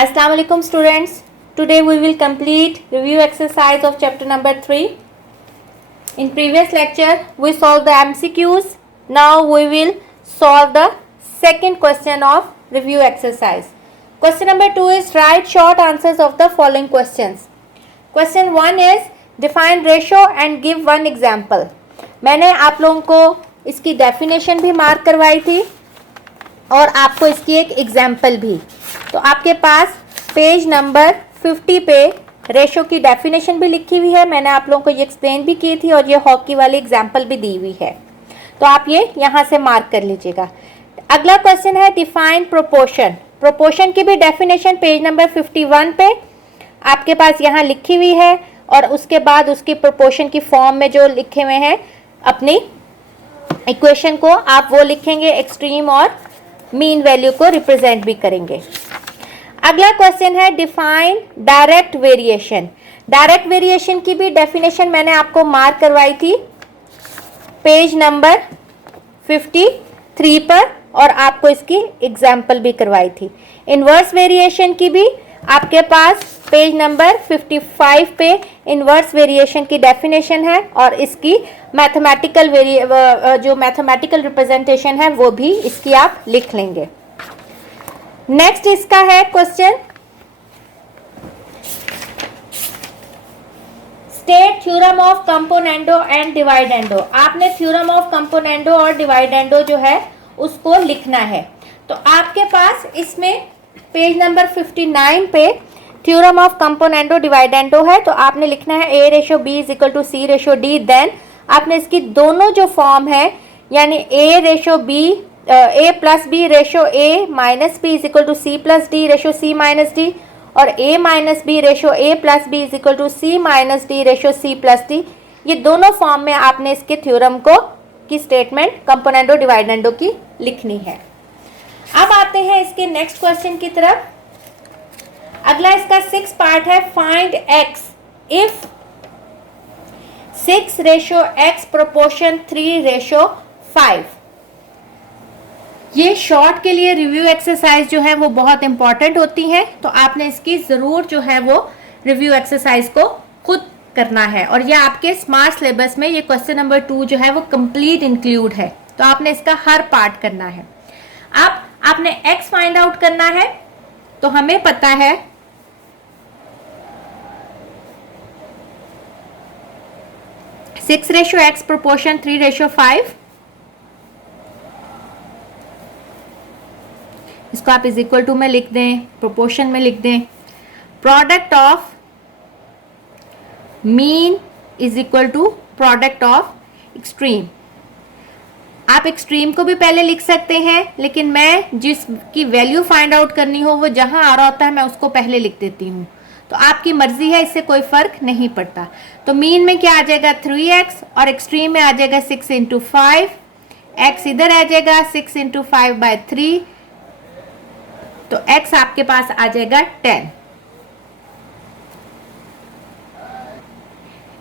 Assalamu alaikum students. Today we will complete review exercise of chapter number 3. In previous lecture we solved the MCQs. Now we will solve the second question of review exercise. Question number 2 is write short answers of the following questions. Question 1 is define ratio and give one example. मैंने आप लोगों को इसकी definition भी mark करवाई थी और आपको इसकी एक एग्जाम्पल भी. तो आपके पास पेज नंबर 50 पे रेशो की डेफिनेशन भी लिखी हुई है. मैंने आप लोगों को ये एक्सप्लेन भी की थी और ये हॉकी वाली एग्जाम्पल भी दी हुई है. तो आप ये यहाँ से मार्क कर लीजिएगा. अगला क्वेश्चन है डिफाइन प्रोपोर्शन. प्रोपोर्शन की भी डेफिनेशन पेज नंबर 51 पे आपके पास यहाँ लिखी हुई है और उसके बाद उसकी प्रोपोर्शन की फॉर्म में जो लिखे हुए हैं अपनी इक्वेशन को आप वो लिखेंगे, एक्सट्रीम और मीन वैल्यू को रिप्रेजेंट भी करेंगे. अगला क्वेश्चन है define direct variation. Direct variation की भी डेफिनेशन मैंने आपको मार्क करवाई थी पेज नंबर 53 पर और आपको इसकी एग्जाम्पल भी करवाई थी. इनवर्स वेरिएशन की भी आपके पास पेज नंबर 55 पे इनवर्स वेरिएशन की डेफिनेशन है और इसकी मैथमेटिकल जो मैथमेटिकल रिप्रेजेंटेशन है वो भी इसकी आप लिख लेंगे. नेक्स्ट इसका है question state theorem of componendo and dividendo. आपने थ्योरम ऑफ कंपोनेंडो और डिवाइडेंडो जो है उसको लिखना है. तो आपके पास इसमें पेज नंबर 59 पे थ्योरम ऑफ कंपोनेंडो डिवाइडेंडो है. तो आपने लिखना है a ratio b is equal to c ratio d. Then आपने इसकी दोनों जो फॉर्म है यानी a ratio b a plus B ratio a minus B is equal to c plus d ratio c minus d और a minus B ratio a plus B is equal to c minus d ratio c plus d, ये दोनों form में आपने इसके theorem को की statement componendo डिवाइडेंडो की लिखनी है. अब आते हैं इसके नेक्स्ट क्वेश्चन की तरफ. अगला इसका 6 पार्ट है find x if 6 ratio x proportion 3 ratio 5. ये शॉर्ट के लिए रिव्यू एक्सरसाइज जो है वो बहुत इंपॉर्टेंट होती है. तो आपने इसकी जरूर जो है वो रिव्यू एक्सरसाइज को खुद करना है और ये आपके स्मार्ट सिलेबस में ये क्वेश्चन नंबर 2 जो है वो कंप्लीट इंक्लूड है. तो आपने इसका हर पार्ट करना है. अब आपने x फाइंड आउट करना है. तो हमें पता है six ratio x proportion 3 ratio 5. इसको आप इज इक्वल टू में लिख दें, प्रोपोर्शन में लिख दें. Product of mean is equal to product of extreme. आप एक्सट्रीम को भी पहले लिख सकते हैं लेकिन मैं जिसकी वैल्यू फाइंड आउट करनी हो वो जहां आ रहा होता है मैं उसको पहले लिख देती हूँ. तो आपकी मर्जी है, इससे कोई फर्क नहीं पड़ता. तो मीन में क्या आ जाएगा 3x और एक्सट्रीम में आ जाएगा 6 इंटू 5. x इधर आ जाएगा 6 इंटू 5/3. तो x आपके पास आ जाएगा 10.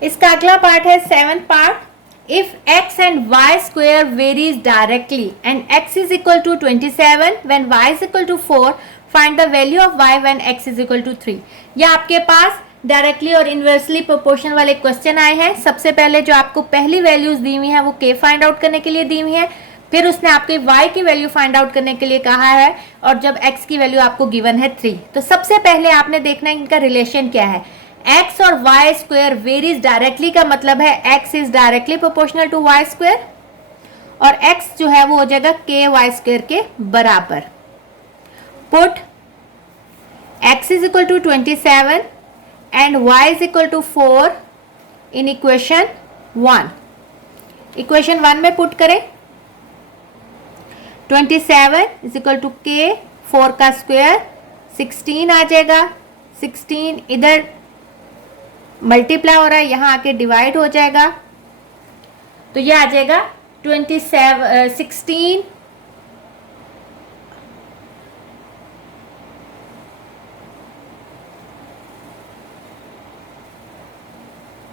इसका अगला पार्ट है 7th part. If x and y square varies directly and x is equal to 27 when y is equal to 4, find the value of y when x is equal to 3. यह आपके पास directly और inversely proportion वाले question आए हैं. सबसे पहले जो आपको पहली वैल्यूज दी हुई हैं वो k फाइंड आउट करने के लिए दी हुई हैं. फिर उसने आपके y की वैल्यू फाइंड आउट करने के लिए कहा है और जब x की वैल्यू आपको गिवन है 3. तो सबसे पहले आपने देखना है इनका रिलेशन क्या है. x और y स्क्वायर वेरीज डायरेक्टली का मतलब है x is directly proportional to y square और x जो है वो हो जाएगा k y स्क्वायर के बराबर. Put x is equal to 27 and y is equal to 4 in equation 1. Equation 1 में पुट करें. 27 इज इक्वल टू k, 4 का स्क्वायर 16 आ जाएगा. 16 इधर मल्टीप्लाई हो रहा है, यहां आके डिवाइड हो जाएगा. तो ये आ जाएगा 16.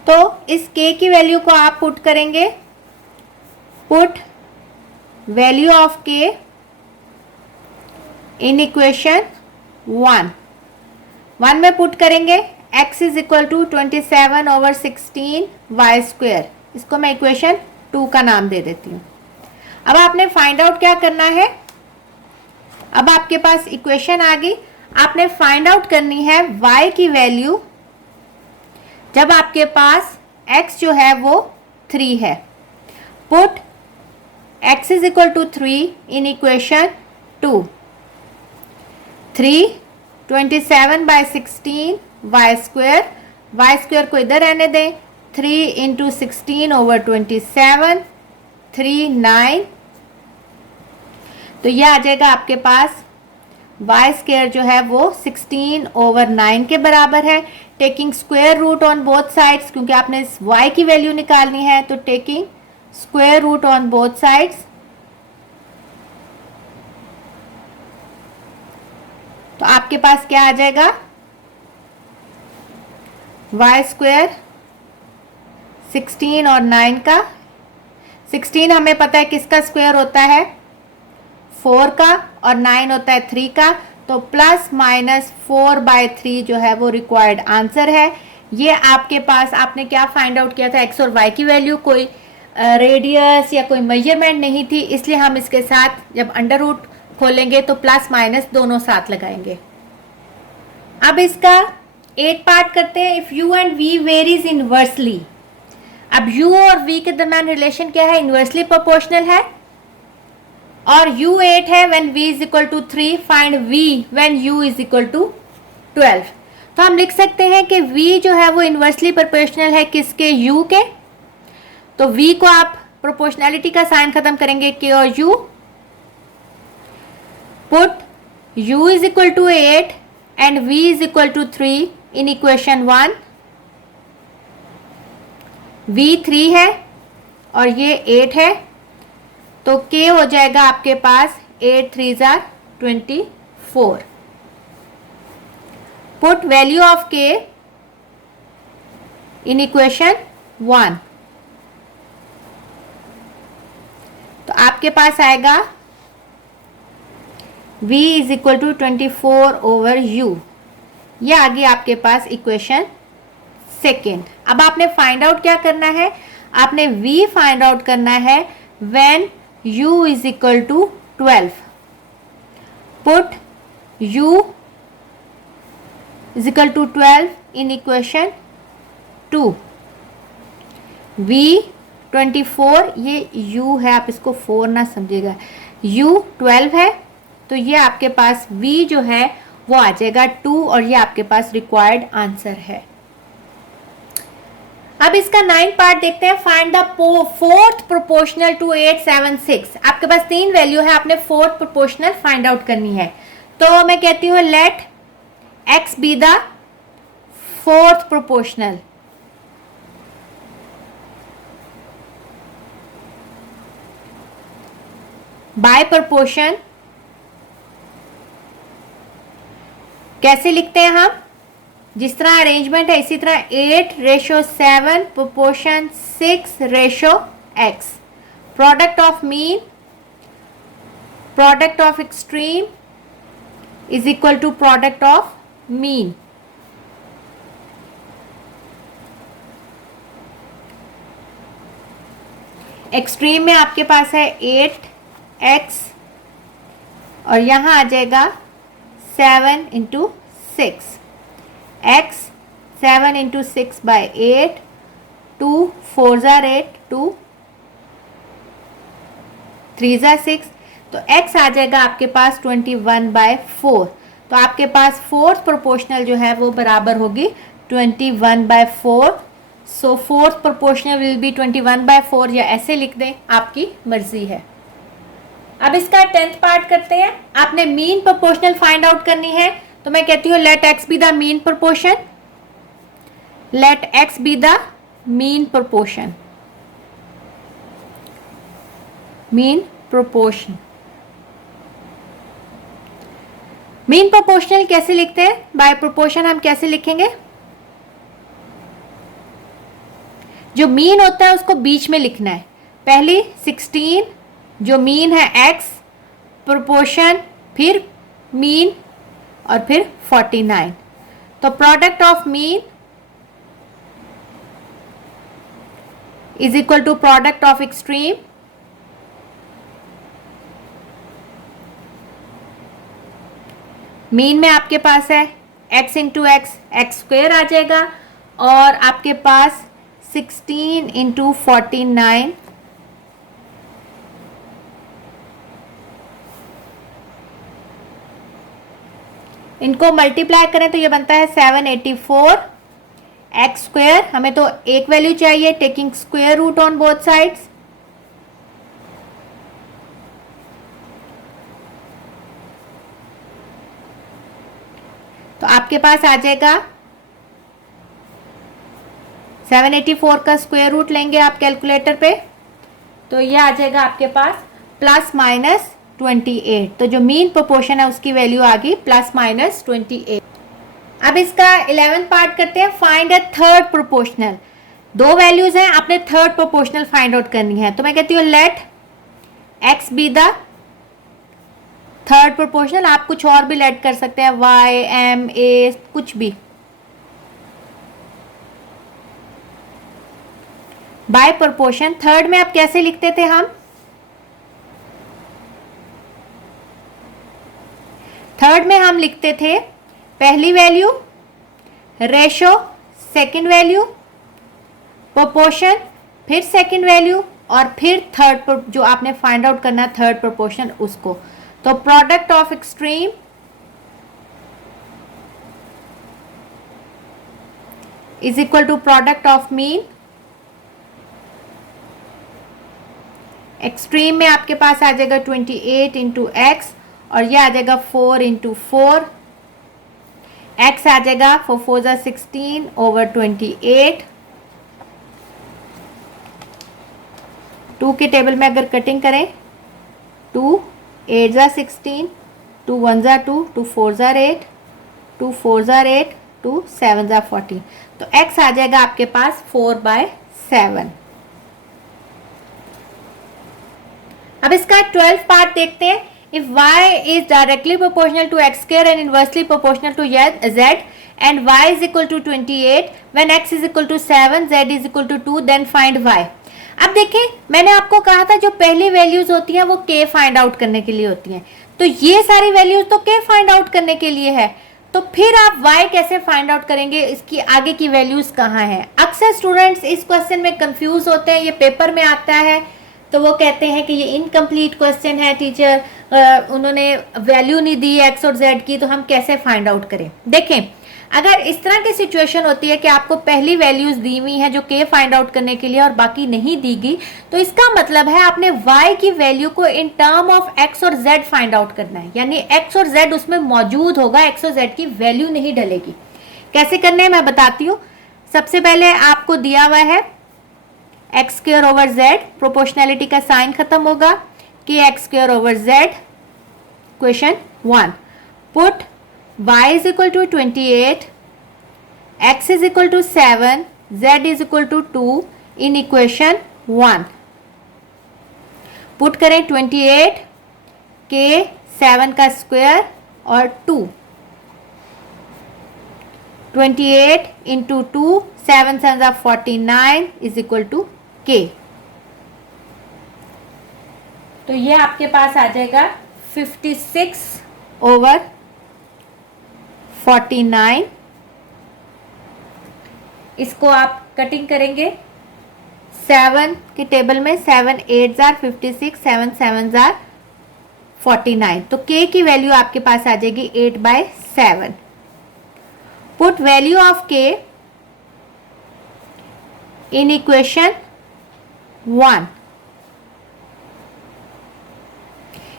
तो इस k की वैल्यू को आप पुट करेंगे. Put value of k in equation 1. 1 में पुट करेंगे, x is equal to 27/16 Y square. इसको मैं इक्वेशन 2 का नाम दे देती हूँ। अब आपने फाइंड आउट क्या करना है, अब आपके पास इक्वेशन आ गई, आपने फाइंड आउट करनी है y की वैल्यू जब आपके पास x जो है वो 3 है। Put x is equal to 3 in equation 2। 3 27/16 Y square को इधर रहने दें, 3 इंटू 16/27, 3 9। तो ये आ जाएगा आपके पास वाई स्क्वेयर जो है वो 16/9 के बराबर है। Taking square root on both sides, क्योंकि आपने इस y की वैल्यू निकालनी है, तो taking square root on both sides, तो आपके पास क्या आ जाएगा, वाई स्क्वायर 16 और 9 का। 16 हमें पता है किसका स्क्वायर होता है, 4 का, और 9 होता है 3 का, तो प्लस माइनस 4/3 जो है वो रिक्वायर्ड आंसर है। ये आपके पास आपने क्या फाइंड आउट किया था, एक्स और वाई की वैल्यू, कोई रेडियस या कोई मेजरमेंट नहीं थी, इसलिए हम इसके साथ जब अंडर रूट खोलेंगे तो प्लस माइनस दोनों साथ लगाएंगे। अब इसका 8 पार्ट करते हैं। If u and v varies inversely, अब u और v के दरम्यान रिलेशन क्या है, इनवर्सली प्रोपोर्शनल है, और u 8 है when v is equal to 3, find v when u is equal to 12। तो हम लिख सकते हैं कि v जो है वो इनवर्सली प्रोपोर्शनल है किसके, u के। तो v को आप प्रोपोर्शनैलिटी का साइन खत्म करेंगे, k और u। Put u is equal to 8 and v is equal to 3 in equation 1। v 3 है और ये 8 है, तो k हो जाएगा आपके पास 8 3 24। Put value of k in equation 1, तो आपके पास आएगा v is equal to 24/u। ये आ गई आपके पास इक्वेशन सेकेंड। अब आपने फाइंड आउट क्या करना है, आपने v फाइंड आउट करना है when u is equal to 12। Put u is equal to 12 in equation 2। v 24, ये u है, आप इसको 4 ना समझिएगा, u 12 है, तो ये आपके पास v जो है वो आ जाएगा 2, और ये आपके पास रिक्वायर्ड आंसर है। अब इसका 9 पार्ट देखते हैं। Find the fourth proportional to 8 7 6। आपके पास 3 वैल्यू है, आपने फोर्थ प्रोपोर्शनल फाइंड आउट करनी है। तो मैं कहती हूँ let x be the fourth proportional. By proportion कैसे लिखते हैं हम, जिस तरह अरेंजमेंट है इसी तरह 8:7 proportion 6:x। Product of mean, product of extreme is equal to product of mean. Extreme में आपके पास है 8x और यहां आ जाएगा 7 इंटू 6, x 7 इंटू 6/8, 2 4 8, 2 3 6, तो x आ जाएगा आपके पास 21/4। तो आपके पास फोर्थ प्रोपोर्शनल जो है वो बराबर होगी 21/4। सो फोर्थ प्रोपोर्शनल विल बी 21/4, या ऐसे लिख दें, आपकी मर्जी है। अब इसका 10th पार्ट करते हैं। आपने मीन प्रोपोर्शनल फाइंड आउट करनी है, तो मैं कहती हूँ let x be the mean proportion, let x be the mean proportion, mean proportion. Mean proportional कैसे लिखते हैं, बाय प्रोपोर्शन हम कैसे लिखेंगे, जो मीन होता है उसको बीच में लिखना है। पहली 16 जो मीन है x, प्रोपोर्शन, फिर मीन, और फिर 49। तो product of mean is equal to product of extreme mean में आपके पास है x into x x square आ जाएगा और आपके पास 16 इंटू 49 इनको मल्टीप्लाई करें तो ये बनता है 784 एक्स स्क्वेयर। हमें तो एक वैल्यू चाहिए, taking square root on both sides. तो आपके पास आ जाएगा 784 का स्क्वायर रूट लेंगे आप कैलकुलेटर पे, तो ये आ जाएगा आपके पास प्लस माइनस 28। तो जो मीन प्रोपोर्शन है उसकी वैल्यू आ गई प्लस माइनस 28। अब इसका 11th पार्ट करते हैं, फाइंड अ थर्ड प्रोपोर्शनल। दो वैल्यूज हैं, आपने थर्ड प्रोपोर्शनल फाइंड आउट करनी है। तो मैं कहती हूँ let X be the third proportional. आप कुछ और भी लेट कर सकते हैं, वाई एम ए कुछ भी। बाय प्रोपोर्शन थर्ड में आप कैसे लिखते थे हम? थर्ड में हम लिखते थे पहली value ratio, second value proportion, फिर सेकंड वैल्यू और फिर थर्ड जो आपने फाइंड आउट करना थर्ड प्रोपोर्शन उसको। तो product of extreme is equal to product of mean. Extreme में आपके पास आ जाएगा 28 इंटू एक्स और यह आ जाएगा 4 इंटू 4। एक्स आ जाएगा 4 4 जा 16 ओवर 28। 2 के टेबल में अगर कटिंग करें 2 8 जा 16, 2 1 जा 2, 2 4 जा 8, 2 4 जा 8, 2 7 जा 14। तो x आ जाएगा आपके पास 4/7। अब इसका 12th पार्ट देखते हैं। If y is directly proportional to x square and inversely proportional to z and y is equal to 28, when x is equal to 7, z is equal to 2, then find y। अब देखें, मैंने आपको कहा था जो पहली वैल्यूज होती हैं वो k फाइंड आउट करने के लिए होती हैं। तो ये सारी वैल्यूज तो k फाइंड आउट करने के लिए है, तो फिर आप y कैसे फाइंड आउट करेंगे? इसकी आगे की वैल्यूज कहाँ हैं? अक्सर स्टूडेंट्स इस क्वेश्चन में कंफ्यूज होते हैं। ये पेपर में आता है तो वो कहते हैं कि ये इनकम्प्लीट क्वेश्चन है टीचर, उन्होंने वैल्यू नहीं दी एक्स और जेड की, तो हम कैसे फाइंड आउट करें? देखें, अगर इस तरह की सिचुएशन होती है कि आपको पहली वैल्यूज दी हुई हैं जो के फाइंड आउट करने के लिए और बाकी नहीं दी गई, तो इसका मतलब है आपने y की वैल्यू को इन टर्म ऑफ x और z फाइंड आउट करना है, यानी x और z उसमें मौजूद होगा, x और z की वैल्यू नहीं डलेगी। कैसे करना है मैं बताती हूँ। सबसे पहले आपको दिया हुआ है x square over Z, proportionality का साइन खत्म होगा कि x square over Z. Question 1, put y is equal to 28, x is equal to 7, z is equal to 2 in equation 1। Put करें 28 के 7 का स्क्वायर और 2, 28 into 2, 7 7 49 is equal to k। तो ये आपके पास आ जाएगा 56 ओवर 49। इसको आप कटिंग करेंगे 7 के टेबल में, 7 8 जार 56, 7 7 जार 49। तो k की वैल्यू आपके पास आ जाएगी 8/7। Put value of k in equation 1।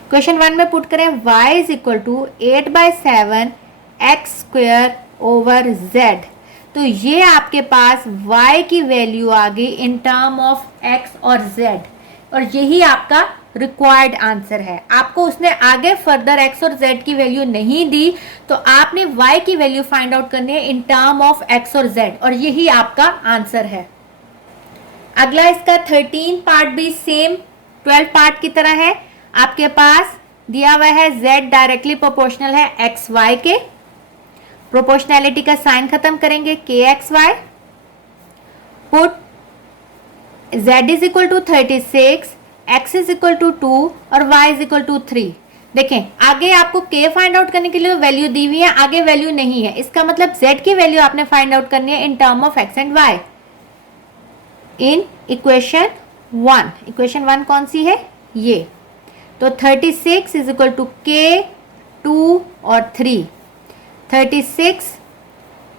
Question 1 में पुट करें y is equal to 8/7 X square over z। तो ये आपके पास y की वैल्यू आ गई इन टर्म ऑफ x और z, और यही आपका रिक्वायर्ड आंसर है। आपको उसने आगे फर्दर x और z की वैल्यू नहीं दी, तो आपने y की वैल्यू फाइंड आउट करनी है इन टर्म ऑफ x और z, और यही आपका आंसर है। अगला इसका 13 पार्ट भी सेम 12 पार्ट की तरह है। आपके पास दिया हुआ है z डायरेक्टली प्रोपोर्शनल है एक्स वाई के, प्रोपोर्शनैलिटी का साइन खत्म करेंगे, के X Y, put z is equal to 36, x is equal to 2 और y इज इक्वल टू 3। देखें आगे आपको k फाइंड आउट करने के लिए वैल्यू दी हुई है, आगे वैल्यू नहीं है, इसका मतलब z की वैल्यू आपने फाइंड आउट करनी है in term of x and y in equation 1। Equation 1 कौन सी है? ये। तो 36 इज इक्वल टू k, 2 और 3। 36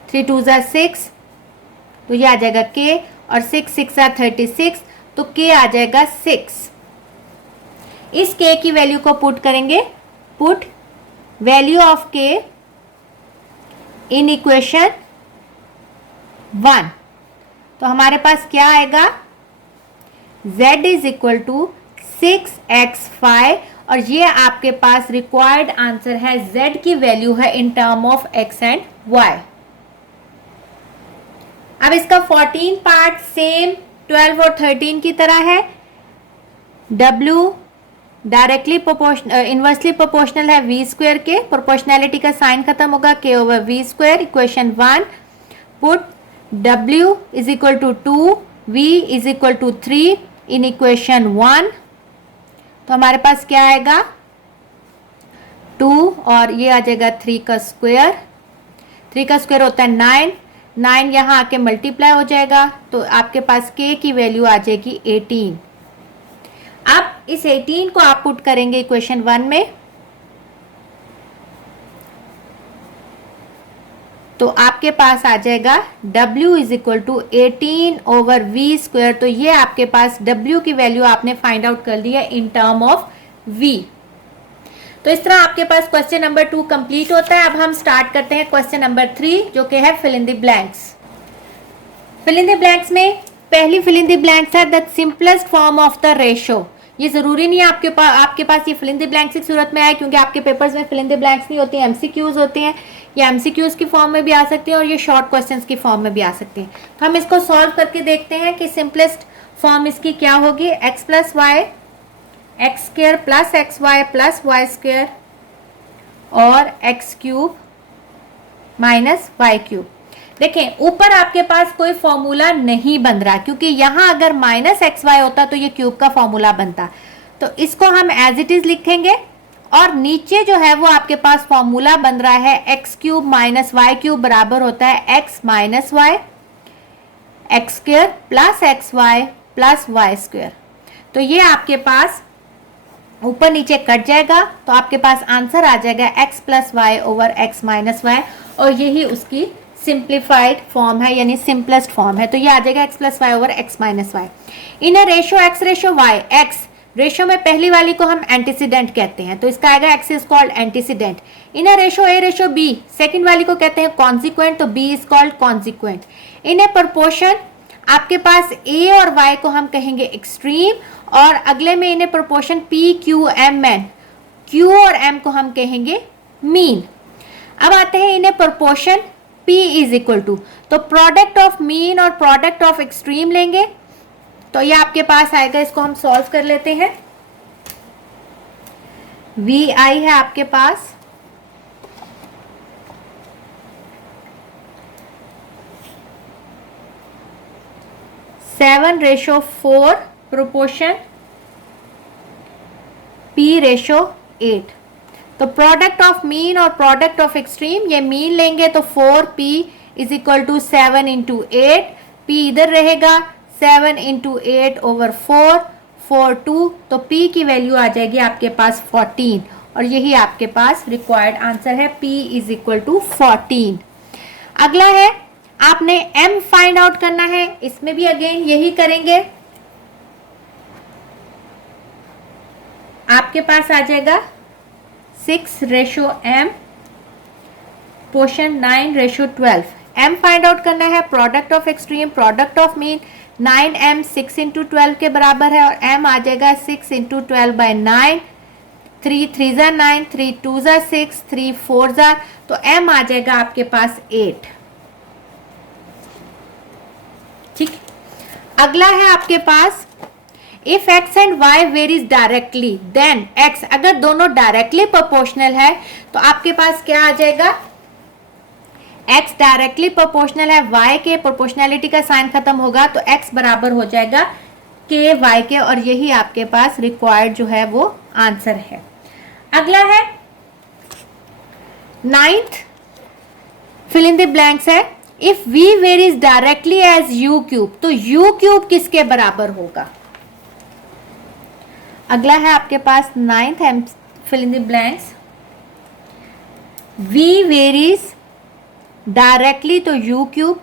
3 2 ज़ा 6, तो ये आ जाएगा k, और 6 6 ज़ा 36, तो k आ जाएगा 6। इस k की वैल्यू को पुट करेंगे, put value of k in equation 1, तो हमारे पास क्या आएगा? z is equal to 6x5, और ये आपके पास रिक्वायर्ड आंसर है, z की वैल्यू है in term of x and y। अब इसका 14 पार्ट सेम 12 और 13 की तरह है। w डायरेक्टली इनवर्सली प्रोपोर्शनल है v स्क्वायर के, प्रोपोर्शनैलिटी का साइन खत्म होगा, k over v square. Equation 1, put w is equal to 2, v is equal to 3 in equation 1, तो हमारे पास क्या आएगा? 2 और ये आ जाएगा 3 का स्क्वायर। 3 का स्क्वायर होता है 9, 9 यहाँ आके मल्टीप्लाई हो जाएगा, तो आपके पास k की वैल्यू आ जाएगी 18। अब इस 18 को आप पुट करेंगे इक्वेशन 1 में, तो आपके पास आ जाएगा w is equal to 18 over v square. तो ये आपके पास w की वैल्यू आपने फाइंड आउट कर ली है इन टर्म ऑफ v। तो इस तरह आपके पास क्वेश्चन नंबर 2 कंप्लीट होता है। अब हम स्टार्ट करते हैं क्वेश्चन नंबर 3, जो कि है fill in the blanks. Fill in the blanks में पहली फिल इन द ब्लैंक्स है the simplest form of the ratio. ये जरूरी नहीं है आपके पास ये फिल इन द ब्लैंक्स की सूरत में आए, क्योंकि आपके पेपर्स में फिल इन द ब्लैंक्स नहीं होती, एमसीक्यूज होते हैं। ये एमसीक्यूज की फॉर्म में भी आ सकती हैं और ये शॉर्ट क्वेश्चंस की फॉर्म में भी आ सकती हैं। तो हम इसको सॉल्व करके देखते हैं कि सिंपलेस्ट फॉर्म इसकी क्या होगी। x plus y, x square plus x Y plus Y square और x cube minus Y cube. देखें ऊपर आपके पास कोई फॉर्मूला नहीं बन रहा, क्योंकि यहाँ अगर माइनस एक्स वाई होता तो ये क्यूब का फॉर्मूला बनता। तो इसको हम एज इट इज लिखेंगे, और नीचे जो है वो आपके पास फॉर्मूला बन रहा है X cube minus Y cube बराबर होता है X minus Y, x square plus x Y plus Y square. तो ये आपके पास ऊपर नीचे कट जाएगा, तो आपके पास आंसर आ जाएगा X plus Y over X minus Y, और यही उसकी सिंप्लीफाइड फॉर्म है, यानी सिंपलेस्ट फॉर्म है। तो ये आ जाएगा X plus Y over X minus Y in a ratio X ratio Y. X ratio में पहली वाली को हम एंटीसीडेंट कहते हैं, तो इसका आएगा X is called antecedent. In a ratio A ratio B, second वाली को कहते हैं कॉन्सिक्वेंट, तो B is called consequent. In a proportion आपके पास ए और वाई को हम कहेंगे एक्सट्रीम, और अगले में इन्हें proportion P Q M N, Q और एम को हम कहेंगे मीन। अब आते हैं इन्हें proportion P is equal to, तो प्रोडक्ट ऑफ मीन और प्रोडक्ट ऑफ एक्सट्रीम लेंगे, तो ये आपके पास आएगा। इसको हम सॉल्व कर लेते हैं। वी आई है आपके पास 7:4 प्रोपोर्शन P रेशो 8। तो प्रोडक्ट ऑफ मीन और प्रोडक्ट ऑफ एक्सट्रीम, ये मीन लेंगे तो 4p is equal to 7 into 8, p इधर रहेगा 7 इंटू 8 ओवर 4, 4 2, तो p की वैल्यू आ जाएगी आपके पास 14, और यही आपके पास रिक्वायर्ड आंसर है, p इज इक्वल टू 14। अगला है आपने m फाइंड आउट करना है, इसमें भी अगेन यही करेंगे। आपके पास आ जाएगा 6:m portion 9:12। m find out करना है, product of extreme product of mean. 9m 6 into 12 के बराबर है, और m आ जाएगा 6 इंटू 12/9, 3 3 ज़ा 9, 3 2 ज़ा 6, 3 4 ज़ा, तो m आ जाएगा आपके पास 8। ठीक, अगला है आपके पास if x and y varies directly then x, अगर दोनों डायरेक्टली प्रोपोर्शनल है तो आपके पास क्या आ जाएगा, x डायरेक्टली प्रोपोर्शनल है y के, प्रोपोर्शनैलिटी का साइन खत्म होगा तो x बराबर हो जाएगा k y के, और यही आपके पास रिक्वायर्ड जो है वो आंसर है। अगला है 9th fill in the blanks है, if v varies directly as u cube, तो u क्यूब किसके बराबर होगा। अगला है आपके पास 9th fill in the blanks, v varies directly तो u क्यूब,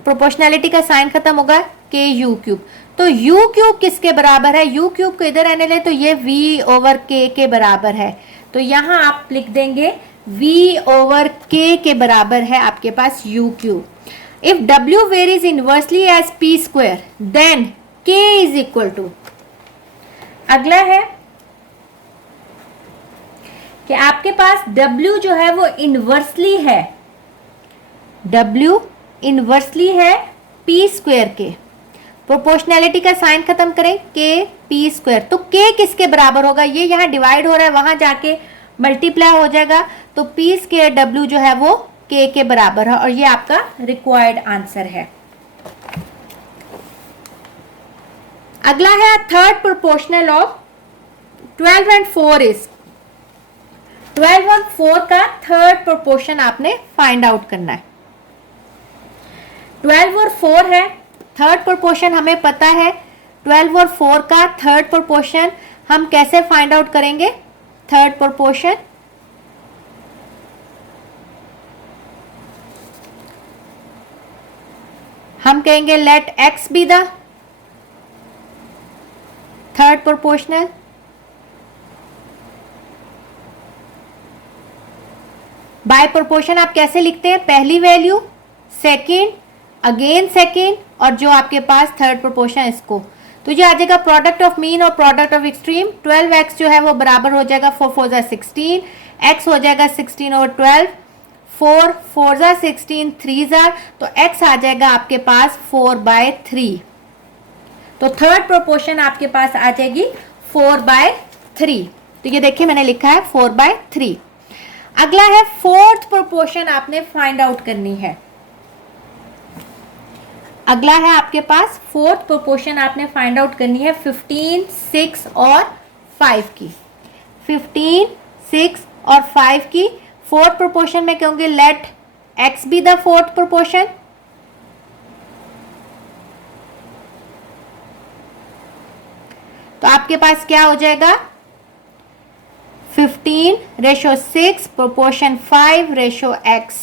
प्रोपोर्शनैलिटी का साइन खत्म होगा k u क्यूब, तो u क्यूब किसके बराबर है, u क्यूब को इधर आने ले तो ये v ओवर k के बराबर है, तो यहां आप लिख देंगे v ओवर k के बराबर है आपके पास u cube. If w varies inversely as p square then k is equal to, अगला है कि आपके पास w जो है वो इनवर्सली है, w इनवर्सली है p स्क्वायर के, प्रोपोर्शनैलिटी का साइन खत्म करें k p स्क्वायर, तो k किसके बराबर होगा, ये यहाँ डिवाइड हो रहा है वहां जाके मल्टीप्लाई हो जाएगा, तो p स्क्वायर w जो है वो k के बराबर है, और ये आपका रिक्वायर्ड आंसर है। अगला है third proportional of 12 and 4 is, 12 और 4 का थर्ड प्रोपोर्शन आपने फाइंड आउट करना है। 12 और 4 है थर्ड प्रोपोर्शन, हमें पता है 12 और 4 का थर्ड प्रोपोर्शन हम कैसे फाइंड आउट करेंगे। थर्ड प्रोपोर्शन हम कहेंगे let x be the third proportional, by proportion आप कैसे लिखते हैं, पहली वैल्यू सेकेंड अगेन सेकेंड और जो आपके पास थर्ड प्रोपोर्शन इसको, तो ये आ जाएगा प्रोडक्ट ऑफ मीन और प्रोडक्ट ऑफ एक्सट्रीम। 12x जो है वो बराबर हो जाएगा 4 4 16, x हो जाएगा 16 और 12, 4 4 16 3 तो x आ जाएगा आपके पास 4/3, तो थर्ड प्रोपोर्शन आपके पास आ जाएगी 4/3, तो ये देखिए मैंने लिखा है 4/3। अगला है फोर्थ प्रोपोर्शन आपने फाइंड आउट करनी है। अगला है आपके पास फोर्थ प्रोपोर्शन आपने फाइंड आउट करनी है 15 6 और 5 की, 15 6 और 5 की। फोर्थ प्रोपोर्शन में कहूंगी let x be the fourth proportion, तो आपके पास क्या हो जाएगा 15:6 proportion 5:x,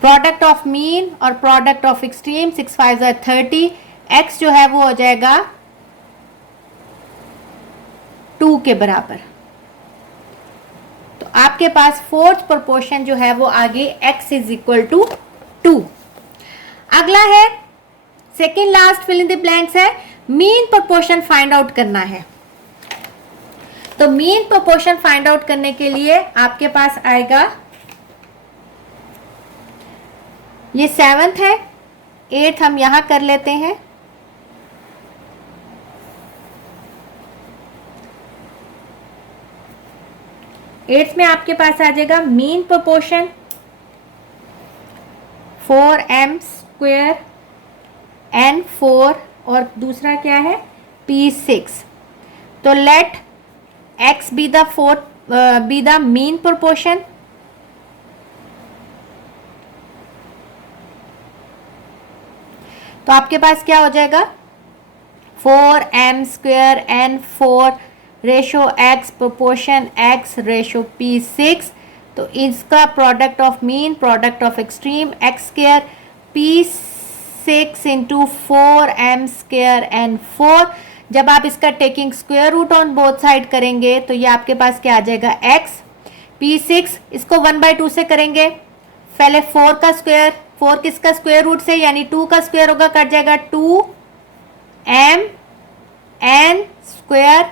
product of mean और प्रोडक्ट ऑफ एक्सट्रीम 6 5 30, x जो है वो हो जाएगा 2 के बराबर, तो आपके पास फोर्थ प्रोपोर्शन जो है वो आगे x इज इक्वल टू 2। अगला है second last fill in the blanks है, मीन प्रोपोर्शन फाइंड आउट करना है। तो मीन प्रोपोर्शन फाइंड आउट करने के लिए आपके पास आएगा, ये 7th है, 8th हम यहां कर लेते हैं, एट्थ में आपके पास आ जाएगा मीन प्रोपोर्शन 4m² n4 और दूसरा क्या है p6, तो let x be the fourth be the mean proportion, तो आपके पास क्या हो जाएगा 4m² n4 ratio x proportion x ratio p6, तो इसका product of mean product of extreme x² p6 into 4m² n4। जब आप इसका taking square root on both side करेंगे तो ये आपके पास क्या आ जाएगा x p6, इसको 1/2 से करेंगे, पहले 4 का स्क्वायर, 4 किसका स्क्वायर रूट से यानी 2 का स्क्वायर होगा, कट जाएगा 2m n²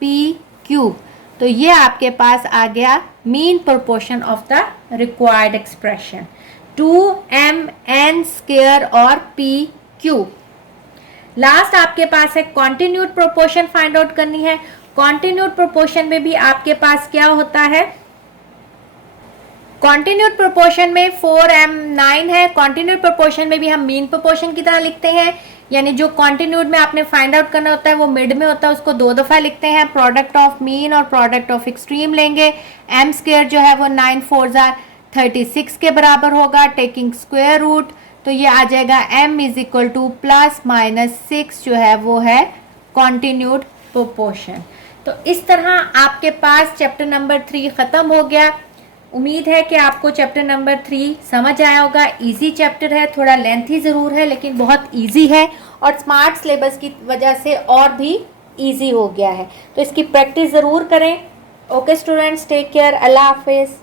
p³, तो ये आपके पास आ गया mean proportion of the required expression 2m n² और p³। लास्ट आपके पास है कॉन्टिन्यूड प्रोपोर्शन फाइंड आउट करनी है। कॉन्टिन्यूड प्रोपोर्शन में भी आपके पास क्या होता है, कॉन्टिन्यूड प्रोपोर्शन में 4m9 है। कॉन्टिन्यूड प्रोपोर्शन में भी हम मीन प्रोपोर्शन की तरह लिखते हैं, यानी जो कॉन्टिन्यूड में आपने फाइंड आउट करना होता है वो मिड में होता है, उसको 2 दफ़ा लिखते हैं। प्रोडक्ट ऑफ मीन और प्रोडक्ट ऑफ एक्सट्रीम लेंगे। एम स्क्वायर जो है वो 9 4 36 के बराबर होगा, टेकिंग स्क्वायर रूट, तो ये आ जाएगा m is equal two plus minus 6 जो है वो है कॉन्टिन्यूड प्रोपोर्शन। तो इस तरह आपके पास चैप्टर नंबर 3 ख़त्म हो गया। उम्मीद है कि आपको चैप्टर नंबर 3 समझ आया होगा। इजी चैप्टर है, थोड़ा लेंथी ज़रूर है लेकिन बहुत इजी है और स्मार्ट सिलेबस की वजह से और भी इजी हो गया है। तो इसकी प्रैक्टिस ज़रूर करें। ओके स्टूडेंट्स, टेक केयर, अल्लाह हाफिज़।